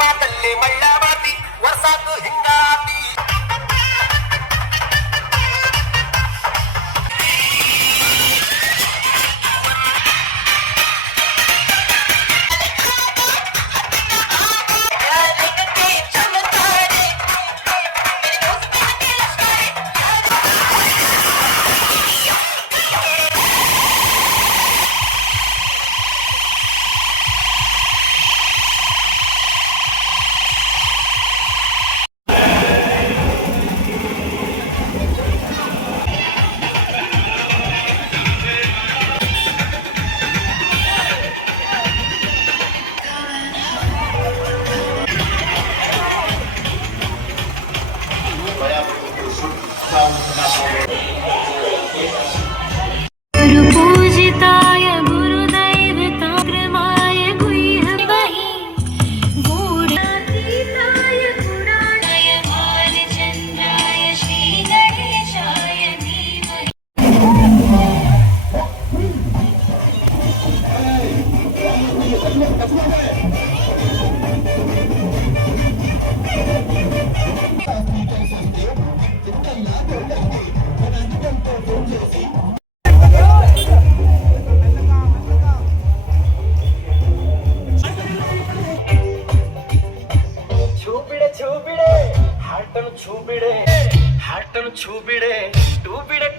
ಮಾತಲ್ಲಿ ಮಳ್ಳಾವತಿ ವರ್ಷಾತು ಹಿಂಗಾತಿ गुरुपूजिताय गुरुदैवताग्रमाय गुह्यमहि गूढातीताय गुणाय भालचन्द्राय श्रीगणेशाय धीमहि ಹಾರ್ಟನ್ನು ಛೂ ಬಿಡೆ ಟೂ ಬಿಡೆ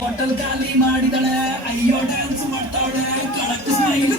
ಹೋಟೆಲ್ ಖಾಲಿ ಮಾಡಿದಳೆ ಅಯ್ಯೋ ಡ್ಯಾನ್ಸ್ ಮಾಡ್ತಾವಳೆ ಕಳಕ್ ಸ್ಮೈಲ್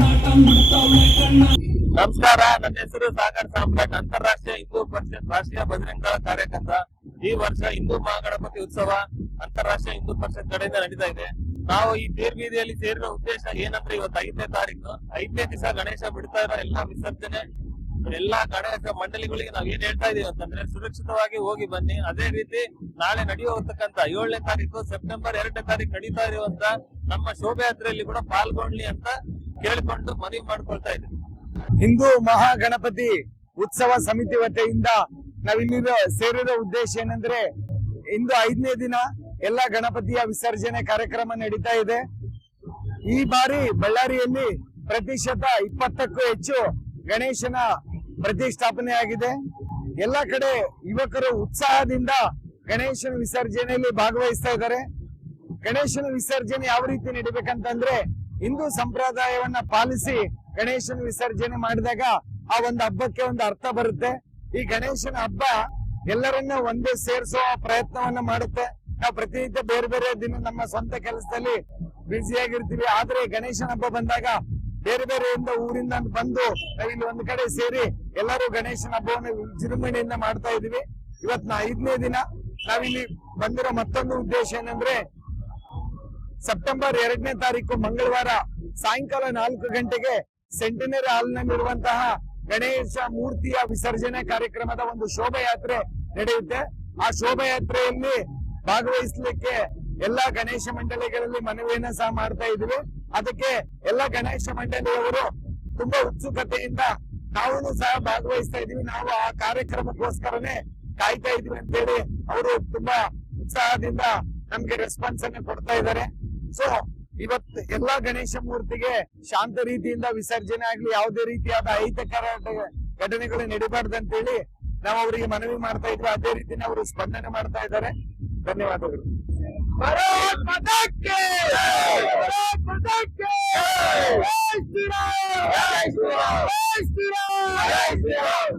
ನಾಟ ಮಾಡ್ತಾವಳೆ ಕಣ್ಣ. ನಮಸ್ಕಾರ, ನನ್ನ ಹೆಸರು ಸಾಗರ್ ಸಾಂಬ್ರಾಟ್, ಅಂತಾರಾಷ್ಟ್ರೀಯ ಹಿಂದೂ ಪರಿಷತ್ ರಾಷ್ಟ್ರೀಯ ಬಜರಂಗ ದಳ ಕಾರ್ಯಕರ್ತ. ಈ ವರ್ಷ ಹಿಂದೂ ಮಹಾಗಣಪತಿ ಉತ್ಸವ ಅಂತಾರಾಷ್ಟ್ರೀಯ ಹಿಂದೂ ಪರಿಷತ್ ಕಡೆಯಿಂದ ನಡೀತಾ ಇದೆ. ನಾವು ಈ ತೇರ್ ಬೀದಿಯಲ್ಲಿ ಸೇರಿರೋ ಉದ್ದೇಶ ಏನಂದ್ರೆ, ಇವತ್ತು 5ನೇ ತಾರೀಕು 5ನೇ ದಿವಸ ಗಣೇಶ ಬಿಡ್ತಾ ಇರೋ ಎಲ್ಲಾ ವಿಸರ್ಜನೆ, ಎಲ್ಲಾ ಗಣೇಶ ಮಂಡಳಿಗಳಿಗೆ ನಾವ್ ಏನ್ ಹೇಳ್ತಾ ಇದೀವಿ ಅಂತಂದ್ರೆ, ಸುರಕ್ಷಿತವಾಗಿ ಹೋಗಿ ಬನ್ನಿ. ಅದೇ ರೀತಿ ನಾಳೆ ನಡೆಯುವತಕ್ಕಂತ 7ನೇ ತಾರೀಕು ಸೆಪ್ಟೆಂಬರ್ 2ನೇ ತಾರೀಕು ನಡೀತಾ ಇರುವಂತ ನಮ್ಮ ಶೋಭಾಯಾತ್ರೆಯಲ್ಲಿ ಕೂಡ ಪಾಲ್ಗೊಳ್ಳಿ ಅಂತ ಕೇಳಿಕೊಂಡು ಮನವಿ ಮಾಡ್ಕೊಳ್ತಾ ಇದ್ದೀವಿ. ಹಿಂದೂ ಮಹಾಗಣಪತಿ ಉತ್ಸವ ಸಮಿತಿ ವತಿಯಿಂದ ನಾವಿಲ್ಲಿ ಸೇರಿರೋ ಉದ್ದೇಶ ಏನಂದ್ರೆ, ಇಂದು 5ನೇ ದಿನ ಎಲ್ಲ ಗಣಪತಿಯ ವಿಸರ್ಜನೆ ಕಾರ್ಯಕ್ರಮ ನಡೀತಾ ಇದೆ. ಈ ಬಾರಿ ಬಳ್ಳಾರಿಯಲ್ಲಿ ಪ್ರತಿಶತ 20ಕ್ಕೂ ಹೆಚ್ಚು ಗಣೇಶನ ಪ್ರತಿಷ್ಠಾಪನೆ ಆಗಿದೆ. ಎಲ್ಲ ಕಡೆ ಯುವಕರು ಉತ್ಸಾಹದಿಂದ ಗಣೇಶನ ವಿಸರ್ಜನೆಯಲ್ಲಿ ಭಾಗವಹಿಸ್ತಾ ಇದ್ದಾರೆ. ಗಣೇಶನ ವಿಸರ್ಜನೆ ಯಾವ ರೀತಿ ನಡಿಬೇಕಂತಂದ್ರೆ, ಹಿಂದೂ ಸಂಪ್ರದಾಯವನ್ನ ಪಾಲಿಸಿ ಗಣೇಶನ ವಿಸರ್ಜನೆ ಮಾಡಿದಾಗ ಆ ಒಂದು ಹಬ್ಬಕ್ಕೆ ಒಂದು ಅರ್ಥ ಬರುತ್ತೆ. ಈ ಗಣೇಶನ ಹಬ್ಬ ಎಲ್ಲರನ್ನ ಒಂದೇ ಸೇರಿಸುವ ಪ್ರಯತ್ನವನ್ನ ಮಾಡುತ್ತೆ. ನಾವು ಪ್ರತಿನಿತ್ಯ ಬೇರೆ ಬೇರೆ ದಿನ ನಮ್ಮ ಸ್ವಂತ ಕೆಲಸದಲ್ಲಿ ಬ್ಯುಸಿಯಾಗಿರ್ತೀವಿ. ಆದ್ರೆ ಗಣೇಶನ ಹಬ್ಬ ಬಂದಾಗ ಬೇರೆ ಬೇರೆಯಿಂದ ಊರಿಂದ ಬಂದು ನಾವಿಲ್ಲಿ ಒಂದು ಕಡೆ ಸೇರಿ ಎಲ್ಲರೂ ಗಣೇಶನ ಹಬ್ಬವನ್ನು ವಿಜೃಂಭಣೆಯಿಂದ ಮಾಡ್ತಾ ಇದೀವಿ. ಇವತ್ 5ನೇ ದಿನ ನಾವಿಲ್ಲಿ ಬಂದಿರೋ ಮತ್ತೊಂದು ಉದ್ದೇಶ ಏನಂದ್ರೆ, ಸೆಪ್ಟೆಂಬರ್ 2ನೇ ತಾರೀಕು ಮಂಗಳವಾರ ಸಾಯಂಕಾಲ 4 ಗಂಟೆಗೆ ಸೆಂಟಿನರಿ ಹಾಲ್ನಲ್ಲಿರುವಂತಹ ಗಣೇಶ ಮೂರ್ತಿಯ ವಿಸರ್ಜನೆ ಕಾರ್ಯಕ್ರಮದ ಒಂದು ಶೋಭಾಯಾತ್ರೆ ನಡೆಯುತ್ತೆ. ಆ ಶೋಭಾಯಾತ್ರೆಯಲ್ಲಿ ಭಾಗವಹಿಸಲಿಕ್ಕೆ ಎಲ್ಲಾ ಗಣೇಶ ಮಂಡಳಿಗಳಲ್ಲಿ ಮನವಿಯನ್ನ ಸಹ ಮಾಡ್ತಾ ಇದೀವಿ. ಅದಕ್ಕೆ ಎಲ್ಲ ಗಣೇಶ ಮಂಡಳಿಯವರು ತುಂಬಾ ಉತ್ಸುಕತೆಯಿಂದ ನಾವು ಸಹ ಭಾಗವಹಿಸ್ತಾ ಇದೀವಿ. ನಾವು ಆ ಕಾರ್ಯಕ್ರಮಕ್ಕೋಸ್ಕರನೇ ಕಾಯ್ತಾ ಇದೀವಿ ಅಂತೇಳಿ ಅವರು ತುಂಬಾ ಉತ್ಸಾಹದಿಂದ ನಮ್ಗೆ ರೆಸ್ಪಾನ್ಸ್ ಅನ್ನ ಕೊಡ್ತಾ ಇದ್ದಾರೆ. ಸೊ ಇವತ್ತು ಎಲ್ಲಾ ಗಣೇಶ ಮೂರ್ತಿಗೆ ಶಾಂತ ರೀತಿಯಿಂದ ವಿಸರ್ಜನೆ ಆಗ್ಲಿ, ಯಾವುದೇ ರೀತಿಯಾದ ಅಹಿತಕರ ಘಟನೆಗಳು ನಡೀಬಾರ್ದು ಅಂತೇಳಿ ನಾವು ಅವರಿಗೆ ಮನವಿ ಮಾಡ್ತಾ ಇದ್ವಿ. ಅದೇ ರೀತಿನೇ ಅವರು ಸ್ಪಂದನೆ ಮಾಡ್ತಾ ಇದ್ದಾರೆ. ಧನ್ಯವಾದಗಳು. ಭಾರತ್ ಮಾತಾ ಕಿ ಜೈ! ಭಾರತ್ ಮಾತಾ ಕಿ ಜೈ! ಜೈ ಶ್ರೀರಾಮ್! ಜೈ ಶ್ರೀರಾಮ್! ಜೈ ಶ್ರೀರಾಮ್! ಜೈ ಶ್ರೀರಾಮ್!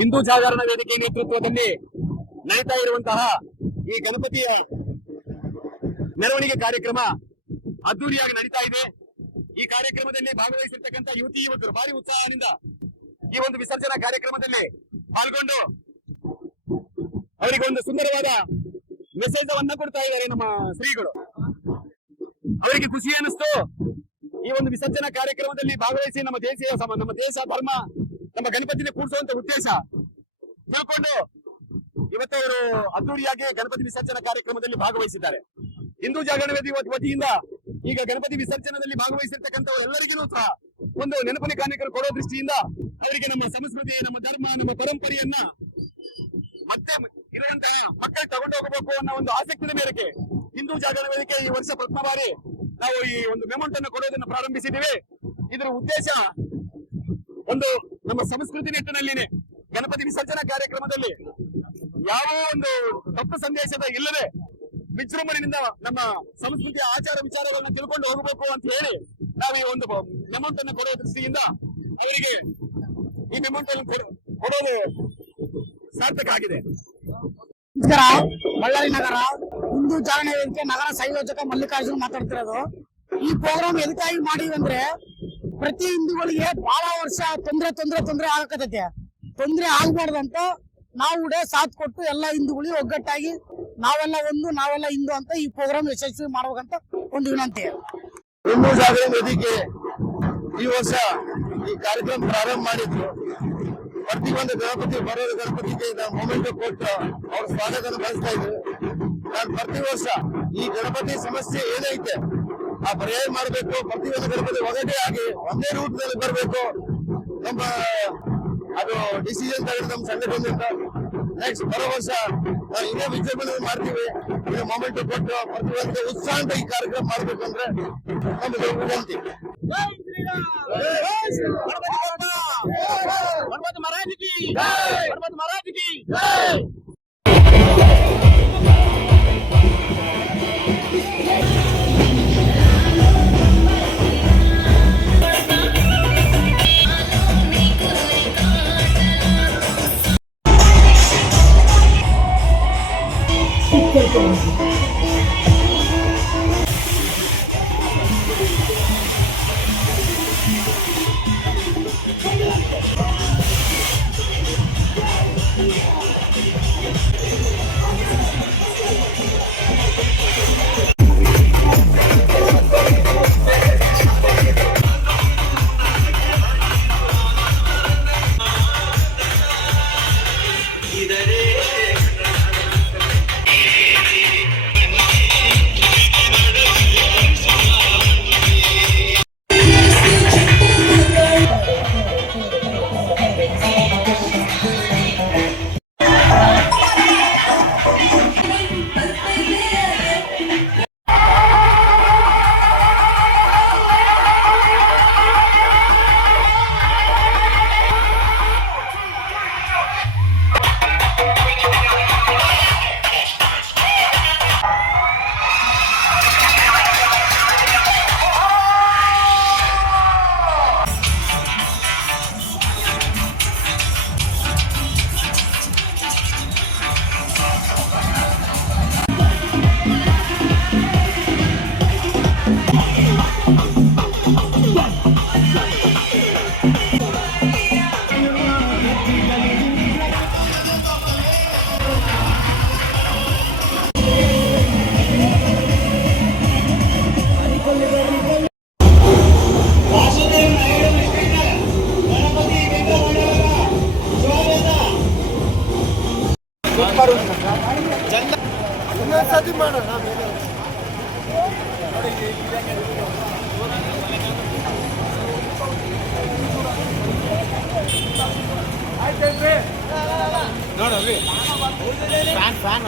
ಹಿಂದೂ ಜಾಗರಣ ವೇದಿಕೆ ನೇತೃತ್ವದಲ್ಲಿ ನಡೀತಾ ಇರುವಂತಹ ಈ ಗಣಪತಿಯ ಮೆರವಣಿಗೆ ಕಾರ್ಯಕ್ರಮ ಅದ್ದೂರಿಯಾಗಿ ನಡೀತಾ ಇದೆ. ಈ ಕಾರ್ಯಕ್ರಮದಲ್ಲಿ ಭಾಗವಹಿಸಿರ್ತಕ್ಕಂಥ ಯುವತಿ ಯುವಕರು ಭಾರಿ ಉತ್ಸಾಹದಿಂದ ಈ ಒಂದು ವಿಸರ್ಜನಾ ಕಾರ್ಯಕ್ರಮದಲ್ಲಿ ಪಾಲ್ಗೊಂಡು ಅವರಿಗೆ ಒಂದು ಸುಂದರವಾದ ಮೆಸೇಜ್ ಅನ್ನ ಕೊಡ್ತಾ ಇದ್ದಾರೆ ನಮ್ಮ ಶ್ರೀಗಳು. ಅವರಿಗೆ ಖುಷಿ ಅನಿಸ್ತು. ಈ ಒಂದು ವಿಸರ್ಜನಾ ಕಾರ್ಯಕ್ರಮದಲ್ಲಿ ಭಾಗವಹಿಸಿ ನಮ್ಮ ದೇಶ ಧರ್ಮ ನಮ್ಮ ಗಣಪತಿನ ಕೂಡಿಸುವಂತ ಉದ್ದೇಶ ತಿಳ್ಕೊಂಡು ಇವತ್ತು ಅವರು ಅದ್ದೂರಿಯಾಗಿ ಗಣಪತಿ ವಿಸರ್ಜನಾ ಕಾರ್ಯಕ್ರಮದಲ್ಲಿ ಭಾಗವಹಿಸಿದ್ದಾರೆ. ಹಿಂದೂ ಜಾಗರಣ ವೇದಿಕೆ ವತಿಯಿಂದ ಈಗ ಗಣಪತಿ ವಿಸರ್ಜನದಲ್ಲಿ ಭಾಗವಹಿಸಿರ್ತಕ್ಕಂಥವರೆಲ್ಲರಿಗೂ ಸಹ ಒಂದು ನೆನಪಿನ ಕಾಣಿಕೆ ಕೊಡೋ ದೃಷ್ಟಿಯಿಂದ ಅವರಿಗೆ ನಮ್ಮ ಸಂಸ್ಕೃತಿ, ನಮ್ಮ ಧರ್ಮ, ನಮ್ಮ ಪರಂಪರೆಯನ್ನ ಮತ್ತೆ ಇರುವಂತಹ ಮಕ್ಕಳು ತಗೊಂಡು ಹೋಗಬೇಕು ಅನ್ನೋ ಒಂದು ಆಸಕ್ತಿಯ ಮೇರೆಗೆ ಹಿಂದೂ ಜಾಗರಣ ವೇದಿಕೆ ಈ ವರ್ಷ ಪ್ರಥಮ ಬಾರಿ ನಾವು ಈ ಒಂದು ಮೆಮೊಂಟ್ ಅನ್ನು ಕೊಡೋದನ್ನು ಪ್ರಾರಂಭಿಸಿದ್ದೀವಿ. ಇದರ ಉದ್ದೇಶ ಒಂದು ನಮ್ಮ ಸಂಸ್ಕೃತಿ ನಿಟ್ಟಿನಲ್ಲಿನೇ ಗಣಪತಿ ವಿಸರ್ಜನಾ ಕಾರ್ಯಕ್ರಮದಲ್ಲಿ ಯಾವ ಒಂದು ತಪ್ಪು ಸಂದೇಶದ ಇಲ್ಲದೆ ವಿಜೃಂಭಣೆಯಿಂದ ನಮ್ಮ ಸಂಸ್ಕೃತಿಯ ಆಚಾರ ವಿಚಾರಗಳನ್ನ ತಿಳ್ಕೊಂಡು ಹೋಗಬೇಕು ಅಂತ ಹೇಳಿ ನಾವು ಈ ಒಂದು ಮೆಮೊಂಟ್ ಅನ್ನು ಕೊಡೋ ದೃಷ್ಟಿಯಿಂದ ಅವರಿಗೆ ಈ ಮೆಮೊಂಟ್ ಅನ್ನು ಕೊಡೋದು ಸಾರ್ಥಕ ಆಗಿದೆ. ನಮಸ್ಕಾರ, ಬಳ್ಳಾರಿ ನಗರ ಹಿಂದೂ ಜಾಗರಣ ವೇದಿಕೆ ನಗರ ಸಂಯೋಜಕ ಮಲ್ಲಿಕಾರ್ಜುನ್ ಮಾತಾಡ್ತಿರೋದು. ಈ ಪ್ರೋಗ್ರಾಮ್ ಎದಕ್ಕಾಗಿ ಮಾಡಿವಿ ಅಂದ್ರೆ, ಪ್ರತಿ ಹಿಂದೂಗಳಿಗೆ ಬಹಳ ವರ್ಷ ತೊಂದ್ರೆ ಆಗಕತ್ತೈತೆ. ತೊಂದ್ರೆ ಆಗ್ಬಾರ್ದಂತ ನಾವು ಕೂಡ ಸಾಥ್ ಕೊಟ್ಟು ಎಲ್ಲ ಹಿಂದೂಗಳಿಗೆ ಒಗ್ಗಟ್ಟಾಗಿ ನಾವೆಲ್ಲ ಹಿಂದೂ ಅಂತ ಈ ಪ್ರೋಗ್ರಾಮ್ ಯಶಸ್ವಿ ಮಾಡ್ಬೇಕಂತ ಒಂದು ವಿನಂತಿ. ಹಿಂದೂ ಜಾಗರಣ ವೇದಿಕೆ ಈ ವರ್ಷ ಈ ಕಾರ್ಯಕ್ರಮ ಪ್ರಾರಂಭ ಮಾಡಿದ್ರು. ಪ್ರತಿಯೊಂದು ಗಣಪತಿಗೆ ನಾವು ಮೊಮೆಂಟ್ ಕೊಟ್ಟು ಅವ್ರ ಸ್ವಾಗತ ಬಯಸ್ತಾ ಇದ್ರು. ನಾನು ಪ್ರತಿ ವರ್ಷ ಈ ಗಣಪತಿ ಸಮಸ್ಯೆ ಏನೈತೆ ಆ ಪರ್ಯಾಯ ಮಾಡಬೇಕು. ಪ್ರತಿಯೊಂದು ಗಣಪತಿ ಒಗಟೆ ಆಗಿ ಒಂದೇ ರೂಪದಲ್ಲಿ ಬರಬೇಕು. ನಮ್ಮ ಅದು ಡಿಸಿಷನ್ ತಗೊಂಡು ನಮ್ಮ ಸಂಘಟನೆಯಿಂದ ನೆಕ್ಸ್ಟ್ ಬರೋ ವರ್ಷ ನಾವು ಇನ್ನೇ ವಿಜೃಂಭಣೆ ಮಾಡ್ತೀವಿ. ಇದು ಮೊಮೆಂಟ್ ಕೊಟ್ಟು ಪ್ರತಿಯೊಂದು ಉತ್ಸಾಹದಿಂದ ಈ ಕಾರ್ಯಕ್ರಮ ಮಾಡ್ಬೇಕಂದ್ರೆ ನಮ್ದು ವಿನಂತಿ. ಗಣಪತಿ ಮಹಾರಾಜ್ ಕಿ ಫ್ಯಾನ್